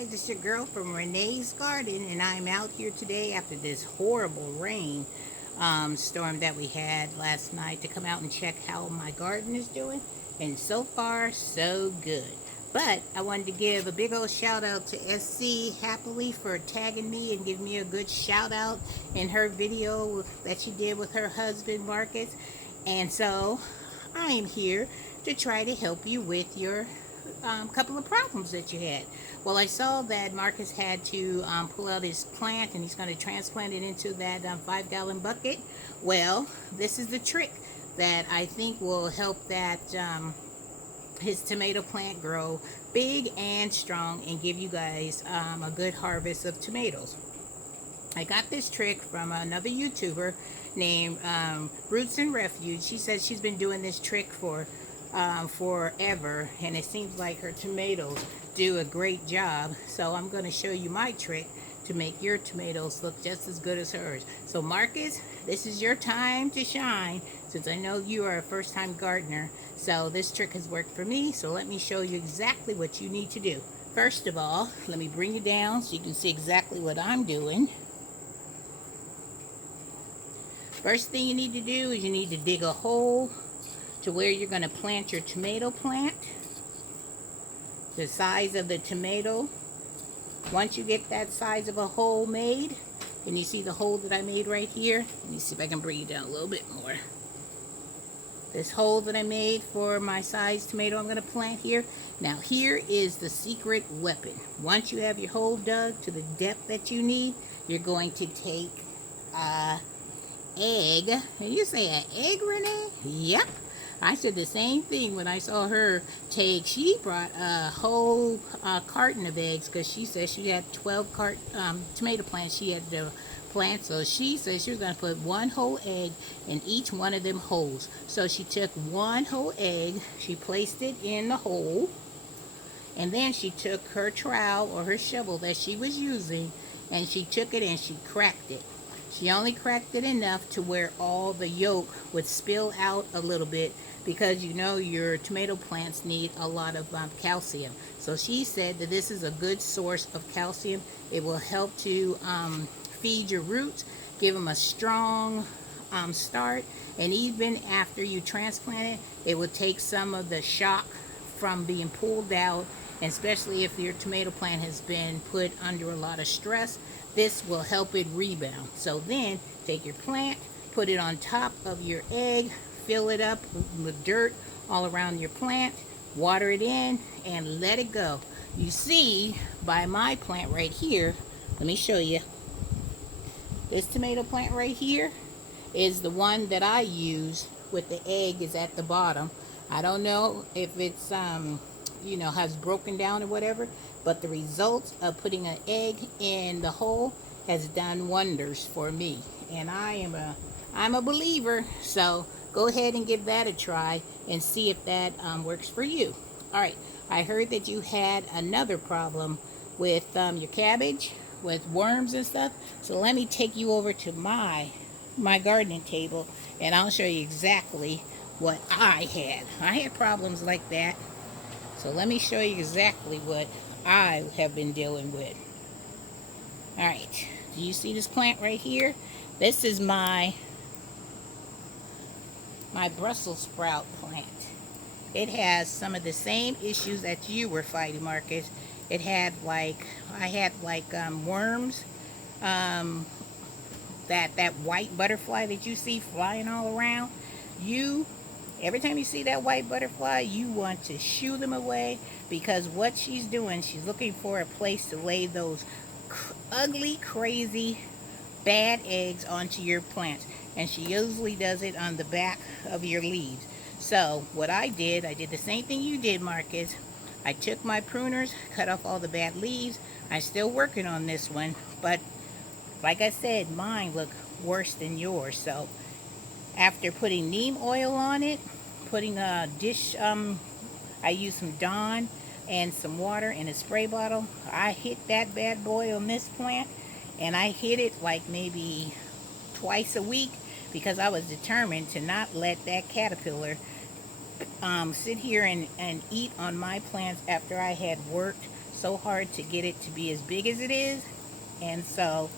guys, it's your girl from Renee's Garden, and I'm out here today after this horrible rain storm that we had last night to come out and check how my garden is doing. And so far, so good. But I wanted to give a big old shout out to SC Happily for tagging me and giving me a good shout out in her video that she did with her husband Marcus. And so I am here to try to help you with your couple of problems that you had. Well, I saw that Marcus had to pull out his plant and he's going to transplant it into that 5-gallon bucket. Well, this is the trick that I think will help that his tomato plant grow big and strong and give you guys a good harvest of tomatoes. I got this trick from another YouTuber named Roots and Refuge. She says she's been doing this trick for forever, and it seems like her tomatoes do a great job. So I'm going to show you my trick to make your tomatoes look just as good as hers. So Marcus, this is your time to shine, since I know you are a first-time gardener. So this trick has worked for me, so let me show you exactly what you need to do. First of all, let me bring you down so you can see exactly what I'm doing. First thing you need to do is you need to dig a hole to where you're going to plant your tomato plant, the size of the tomato. Once you get that size of a hole made, and you see the hole that I made right here, let me see if I can bring it down a little bit more. This hole that I made for my size tomato I'm going to plant here. Now here is the secret weapon. Once you have your hole dug to the depth that you need, you're going to take egg. And you say an egg, Renee? Yep. I said the same thing when I saw her take. She brought a whole carton of eggs because she said she had 12 tomato plants she had to plant. So she said she was going to put one whole egg in each one of them holes. So she took one whole egg, she placed it in the hole, and then she took her trowel or her shovel that she was using, and she took it and she cracked it. She only cracked it enough to where all the yolk would spill out a little bit, because you know your tomato plants need a lot of calcium. So she said that this is a good source of calcium. It will help to feed your roots, give them a strong start, and even after you transplant it, it will take some of the shock from being pulled out, and especially if your tomato plant has been put under a lot of stress, this will help it rebound. So then take your plant, put it on top of your egg, fill it up with dirt all around your plant, water it in, and let it go. You see by my plant right here, let me show you. This tomato plant right here is the one that I use with the egg is at the bottom. I don't know if it's has broken down or whatever, but the results of putting an egg in the hole has done wonders for me, and I'm a believer. So go ahead and give that a try and see if that works for you. All right, I heard that you had another problem with your cabbage, with worms and stuff. So let me take you over to my gardening table, and I'll show you exactly what I had. I had problems like that. So let me show you exactly what I have been dealing with. All right, do you see this plant right here? This is my Brussels sprout plant. It has some of the same issues that you were fighting, Marcus. It had I had worms, that white butterfly that you see flying all around. Every time you see that white butterfly, you want to shoo them away, because what she's doing, she's looking for a place to lay those ugly, crazy, bad eggs onto your plants. And she usually does it on the back of your leaves. So what I did the same thing you did, Marcus. I took my pruners, cut off all the bad leaves. I'm still working on this one, but like I said, mine look worse than yours. So after putting neem oil on it, putting a dish, I used some Dawn and some water in a spray bottle. I hit that bad boy on this plant, and I hit it like maybe twice a week, because I was determined to not let that caterpillar sit here and eat on my plants after I had worked so hard to get it to be as big as it is. And so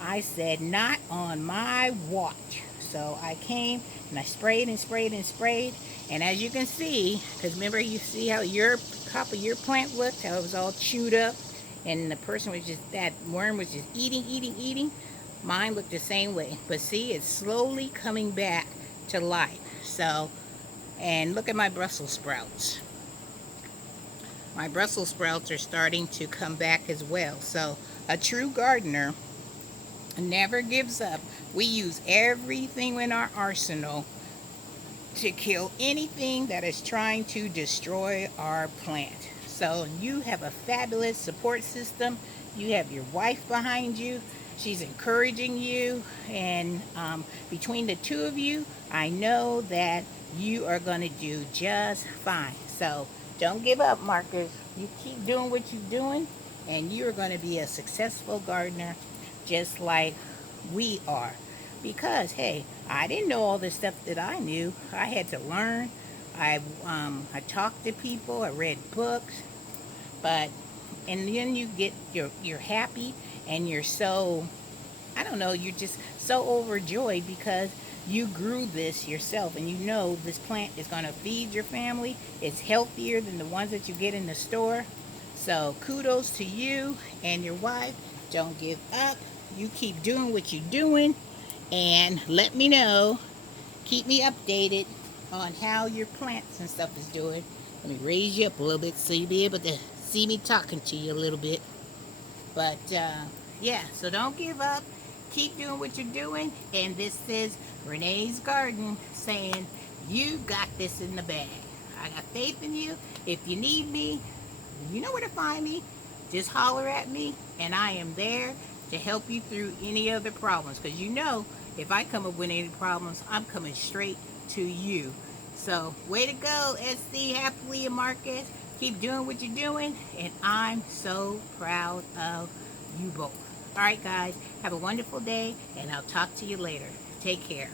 I said, not on my watch. So I came and I sprayed and sprayed and sprayed. And as you can see, because remember, you see how your top of your plant looked, how it was all chewed up, and the person was just, that worm was just eating, eating, eating. Mine looked the same way. But see, it's slowly coming back to life. So, and look at my Brussels sprouts. My Brussels sprouts are starting to come back as well. So a true gardener never gives up. We use everything in our arsenal to kill anything that is trying to destroy our plant. So you have a fabulous support system. You have your wife behind you. She's encouraging you. And between the two of you, I know that you are going to do just fine. So don't give up, Marcus. You keep doing what you're doing, and you're going to be a successful gardener just like we are. Because, hey, I didn't know all the stuff that I knew. I had to learn. I talked to people. I read books. But, and then you get, you're happy, and you're so, I don't know, you're just so overjoyed because you grew this yourself, and you know this plant is going to feed your family. It's healthier than the ones that you get in the store. So kudos to you and your wife. Don't give up. You keep doing what you're doing, and let me know. Keep me updated on how your plants and stuff is doing. Let me raise you up a little bit so you'll be able to see me talking to you a little bit. But yeah, so don't give up. Keep doing what you're doing. And this is Renee's Garden saying, you got this in the bag. I got faith in you. If you need me, you know where to find me. Just holler at me, and I am there to help you through any other problems. Because you know, if I come up with any problems, I'm coming straight to you. So, way to go, SC, Happily, and Marcus. Keep doing what you're doing, and I'm so proud of you both. All right, guys, have a wonderful day, and I'll talk to you later. Take care.